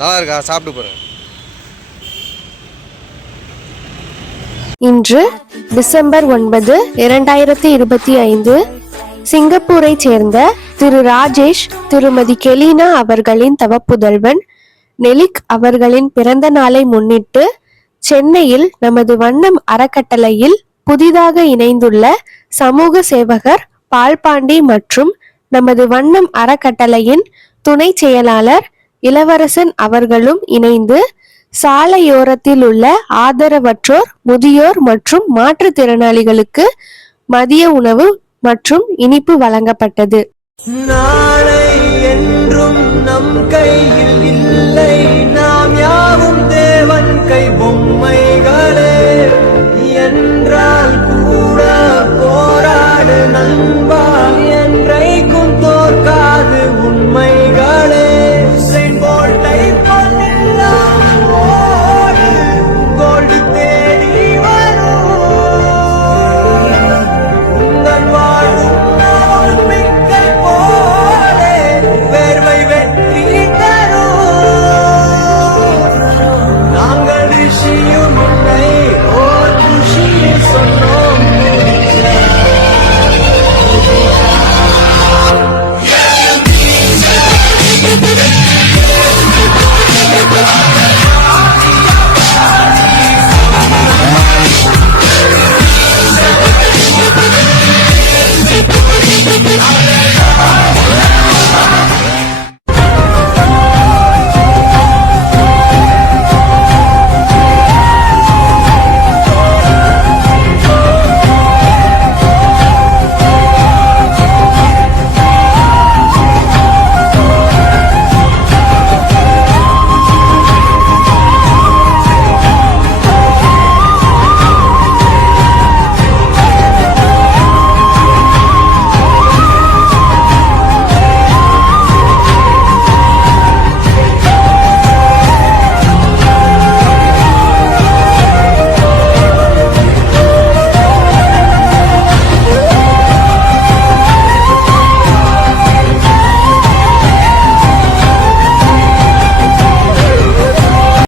நல்லா இருக்கா? சாப்பிட்டு போகிறேன். இன்று டிசம்பர் 9, 2025 சிங்கப்பூரை சேர்ந்த திரு ராஜேஷ் திருமதி கெலினா அவர்களின் தவப்புதல்வன் நெலிக் அவர்களின் பிறந்த நாளை முன்னிட்டு சென்னையில் நமது வண்ணம் அறக்கட்டளையில் புதிதாக இணைந்துள்ள சமூக சேவகர் பால்பாண்டி மற்றும் நமது வண்ணம் அறக்கட்டளையின் துணை செயலாளர் இளவரசன் அவர்களும் இணைந்து சாலையோரத்தில் உள்ள ஆதரவற்றோர், முதியோர் மற்றும் மாற்றுத்திறனாளிகளுக்கு மதிய உணவு மற்றும் இனிப்பு வழங்கப்பட்டது. நாளை என்றும் நம் கை